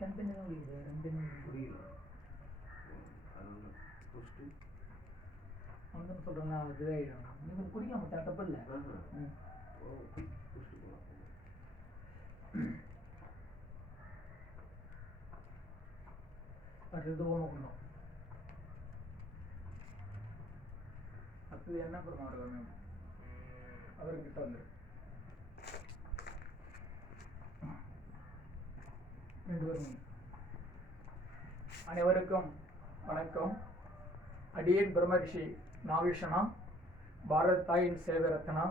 தனித்தனி தான் முடியுது ரெண்டு புரியல அவன் சொல்கிறேன் நான் இதாகிடும் நீங்கள் குடிக்கலாம் மச்சான் தப்பு இல்லை அடுத்தது ஓமகுண்டம் அடுத்தது என்ன பெருமாள் அவர்கிட்ட வந்து அனைவருக்கும் வணக்கம். அடியேன் பிரம்மரிஷி நாகேஷனா, பாரத் தாயின் சேவரத்னா,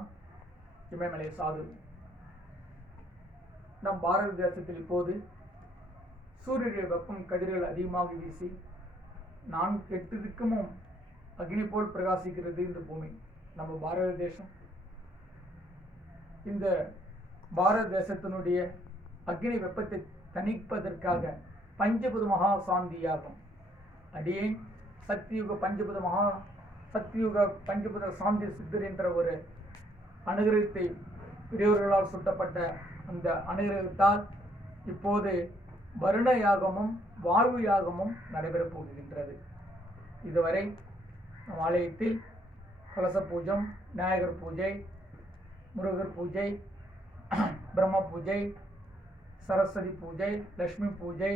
இமயமலை சாது. நம் பாரத தேசத்தில் இப்போது சூரிய வெப்பம் கதிர்கள் அதிகமாக வீசி 8 திக்கமும் அக்னி போல் பிரகாசிக்கிறது இந்த பூமி. நம்ம பாரத தேசம் இந்த பாரத தேசத்தினுடைய அக்னி வெப்பத்தை தணிப்பதற்காக பஞ்சபுத மகா சாந்தி யாகம் அடியேன் சத்தியுக பஞ்சபுத சாந்தி சித்தர் என்ற ஒரு அனுகிரகத்தை பெரியவர்களால் சுட்டப்பட்ட அந்த அனுகிரகத்தால் இப்போது வருண யாகமும் வாழ்வு யாகமும் நடைபெறப் போகின்றது. இதுவரை நம் ஆலயத்தில் கலச பூஜம், விநாயகர் பூஜை, முருகர் பூஜை, பிரம்ம பூஜை, சரஸ்வதி பூஜை, லட்சுமி பூஜை,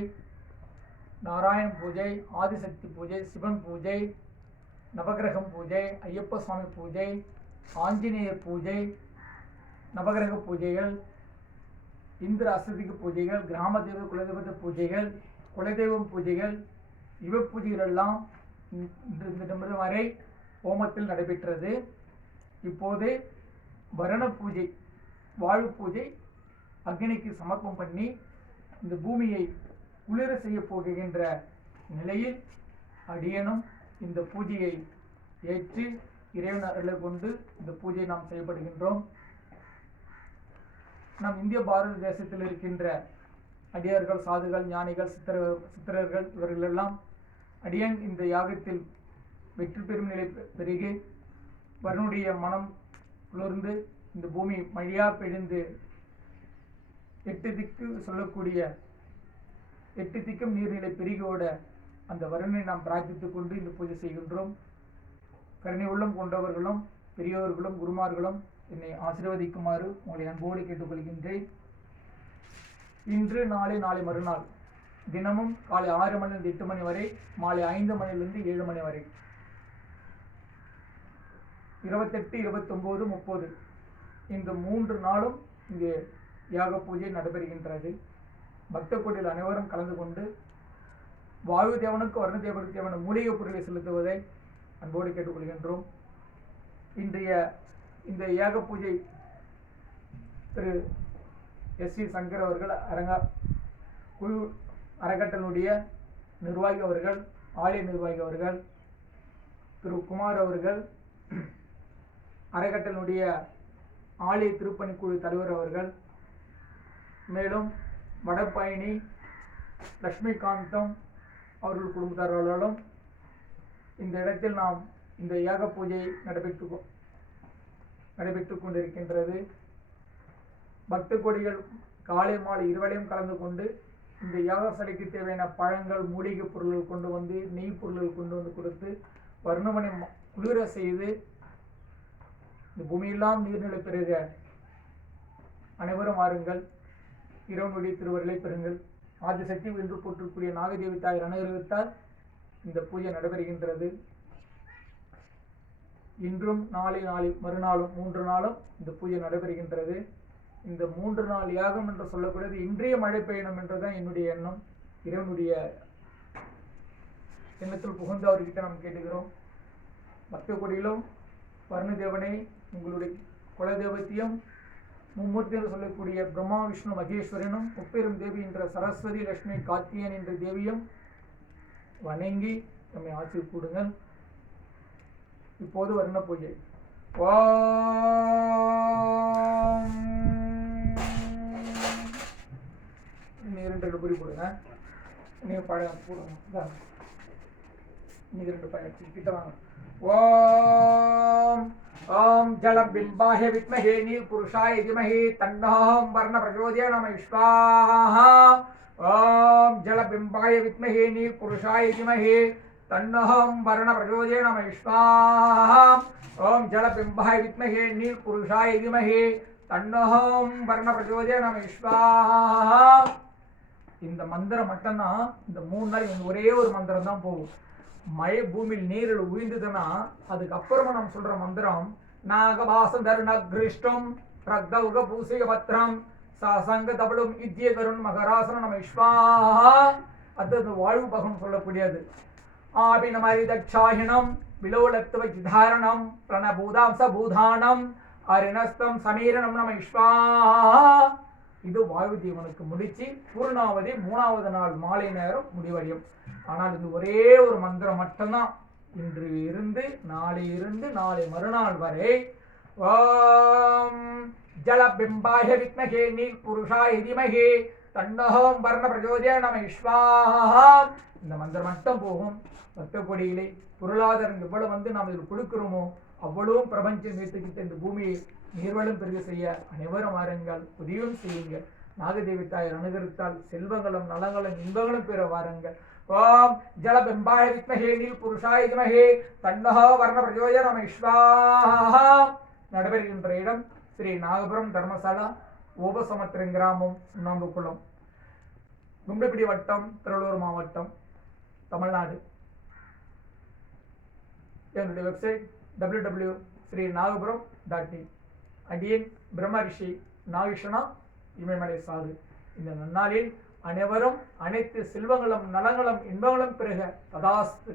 நாராயண பூஜை, ஆதிசக்தி பூஜை, சிவன் பூஜை, நவகிரகம் பூஜை, ஐயப்ப சுவாமி பூஜை, ஆஞ்சநேயர் பூஜை, நவகிரக பூஜைகள், இந்திர அசதிக்கு பூஜைகள், கிராம தெய்வ குலதெய்வ பூஜைகள், குலதெய்வம் பூஜைகள், இவ பூஜைகள் எல்லாம் இந்த நிமிடம் வரை ஹோமத்தில் நடைபெற்றது. இப்போது வருண பூஜை, வாழ்வு பூஜை அக்னிக்கு சமர்ப்பம் பண்ணி இந்த பூமியை குளிர செய்ய போகின்ற நிலையில் அடியனும் இந்த பூஜையை ஏற்று இறைவன் அருளை கொண்டு இந்த பூஜையை நாம் செய்யப்படுகின்றோம். நம் இந்திய பாரத தேசத்தில் இருக்கின்ற அடியார்கள், சாதுகள், ஞானிகள், சித்தர்கள் இவர்களெல்லாம் அடியன் இந்த யாகத்தில் வெற்றி பெறும் நிலை பெருகி வருணுடைய மனம் குளிர்ந்து இந்த பூமி மழையா பெய்ந்து 8 திக்கு சொல்லக்கூடிய 8 திக்கும் நீர்நிலை பெருகியோட அந்த வருணனை நாம் பிரார்த்தித்துக் கொண்டு இந்த பூஜை செய்கின்றோம். கருணை உள்ளம் கொண்டவர்களும் பெரியோர்களும் குருமார்களும் என்னை ஆசீர்வதிக்குமாறு உங்களை அன்போடு கேட்டுக்கொள்கின்றேன். இன்று நாளை மறுநாள் தினமும் காலை 6 மணிலிருந்து 8 மணி வரை, மாலை 5 மணிலிருந்து 7 மணி வரை, 28, 29, 30 இந்த 3 நாளும் இங்கே யாக பூஜை நடைபெறுகின்றது. பக்த கோடியில் அனைவரும் கலந்து கொண்டு வாயு தேவனுக்கு வருண தேவனுக்கு தேவன மூலிகை பொருளை செலுத்துவதை அன்போடு கேட்டுக்கொள்கின்றோம். இன்றைய இந்த யாக பூஜை திரு S.V. சங்கர் அவர்கள் குழு அறக்கட்டளுடைய நிர்வாகி அவர்கள், ஆலய நிர்வாகி அவர்கள், திரு குமார் அவர்கள், அறக்கட்டளுடைய ஆலய திருப்பணிக்குழு தலைவர் அவர்கள், மேலும் வடபயணி லட்சுமிகாந்தம் அவர்கள் குடும்பத்தார்களும் இந்த இடத்தில் நாம் இந்த யாக பூஜை நடைபெற்று கொண்டிருக்கின்றது. பக்த கொடிகள் காலை மாலை இருவரையும் கலந்து கொண்டு இந்த யாக சிலைக்கு தேவையான பழங்கள், மூலிகை பொருள்கள் கொண்டு வந்து, நெய் பொருள்கள் கொண்டு வந்து கொடுத்து வருணமனை குளிர செய்து இந்த பூமியெல்லாம் நீர்நிலை பெறுக அனைவரும் வாருங்கள், இறைவனுடைய திருவருளை பெறுங்கள். ஆதிசக்தி என்று போற்றக்கூடிய நாகதேவி தாய் அனுகிரகத்தால் இந்த பூஜை நடைபெறுகின்றது. இன்றும் நாளை மறுநாளும் 3 நாளும் இந்த பூஜை நடைபெறுகின்றது. இந்த 3 நாள் யாகம் என்று சொல்லக்கூடியது இன்றைய மழை பெய்யணும் என்றுதான் என்னுடைய எண்ணம். இறைவனுடைய எண்ணத்தில் புகுந்து அவர்கிட்ட நாம் கேட்டுக்கிறோம். பக்த கொடியிலும் வருண தேவனை, உங்களுடைய குலதெய்வத்தையும், மும்மூர்த்தி என்று சொல்லக்கூடிய பிரம்மா, விஷ்ணு, மகேஸ்வரனும், முப்பெரும் தேவி என்ற சரஸ்வதி, லட்சுமி, கார்த்தியன் என்ற தேவியும் வணங்கி நம்மை ஆட்சி கூடுங்கள். இப்போது வருண பூஜை. நீங்க 2 பொறி போடுங்க. நீங்க பழம் போடுங்க. நீங்க 2 பழம் கிட்ட வாங்க. ஓம் ஓம் ஜலபிம்பாய வித்மஹே நீல்புருஷாய தீமஹி தன்னோ வர்ண பிரச்சோதயாத். நம ஸ்வாஹா. ஓம் ஜலபிம்பாய வித்மஹே நீர் புருஷாய தீமஹி தன்னோம் வர்ண பிரச்சோதயாத் நம ஸ்வாஹா. ஓம் ஜலபிம்பாய வித்மஹே நீர் புருஷாய தீமஹி தன்னோம் வர்ண பிரச்சோதயாத் நம ஸ்வாஹா. இந்த மந்திரம் மட்டும்தான் இந்த 3 நாள் ஒரே ஒரு மந்திரம் தான் போகும். மழை பூமியில் நீரில் உயிர்ந்ததுன்னா அதுக்கப்புறமா நம்ம சொல்ற மந்திரம் நாகபாசம் தருணகிருஷ்டம் ரக்தௌக பூசிக பத்திரம் சாசங்க தபளும் இத்திய கருண் மகராசனம் நம்ம விஸ்வாஹா. அது வாழ்வு பகம் சொல்லக்கூடியது. ஆபினமரி தட்சாயினம் விலோலத்துவ சிதாரணம் பிரணபூதாம்ச பூதானம் அரிணஸ்தம் சமீரணம் நம்ம விஸ்வாஹா. இது வாயு தேவனுக்கு முடிச்சு பூர்ணாவதி 3வது நாள் மாலை நேரம் முடிவடையும். ஆனால் இது ஒரே ஒரு மந்திரம் மட்டும்தான். இன்று இருந்து நாளை மறுநாள் வரை ஓம் ஜலபிம்பாய வித்மஹே நீர் புருஷாய தீமஹி தன்னோம் வர்ண பிரச்சோதயாத் நம ஸ்வாஹா. இந்த மந்திரம் மட்டும் போகும். மற்றபடியிலே பொருளாதாரம் எவ்வளவு நாம் இதில் கொடுக்கிறோமோ அவ்வளவும் பிரபஞ்சம் வைத்துக்கிட்ட இந்த பூமியை நீர்வளம் பெருக செய்ய அனைவரும் வாருங்கள், உதவியும் செய்யுங்க. நாகதேவி தாயர் அனுகரித்தால் செல்வங்களும் நலங்களும் இன்பங்களும் பெற வாருங்கள். ஓம் ஜலபிம்பாய வித்மஹே நீர் புருஷாய தீமஹி தன்னோ வர்ண பிரச்சோதயாத் நம ஸ்வாஹா. நடைபெறுகின்ற இடம் ஸ்ரீ நாகபுரம் தர்மசாலா, ஓபசமுத்திரம் கிராமம், சுண்ணாம்புக்குளம், கும்மிடிப்பூண்டி வட்டம், திருவள்ளூர் மாவட்டம், தமிழ்நாடு. என்னுடைய வெப்சைட் www.sreenagapuram.in. அடியேன் பிரம்மரிஷி நாகேஸ்வரனா இமயமலை சாது. இந்த நன்னாளில் அனைவரும் அனைத்து செல்வங்களும் நலங்களும் இன்பங்களும் பெருக ததாஸ்து.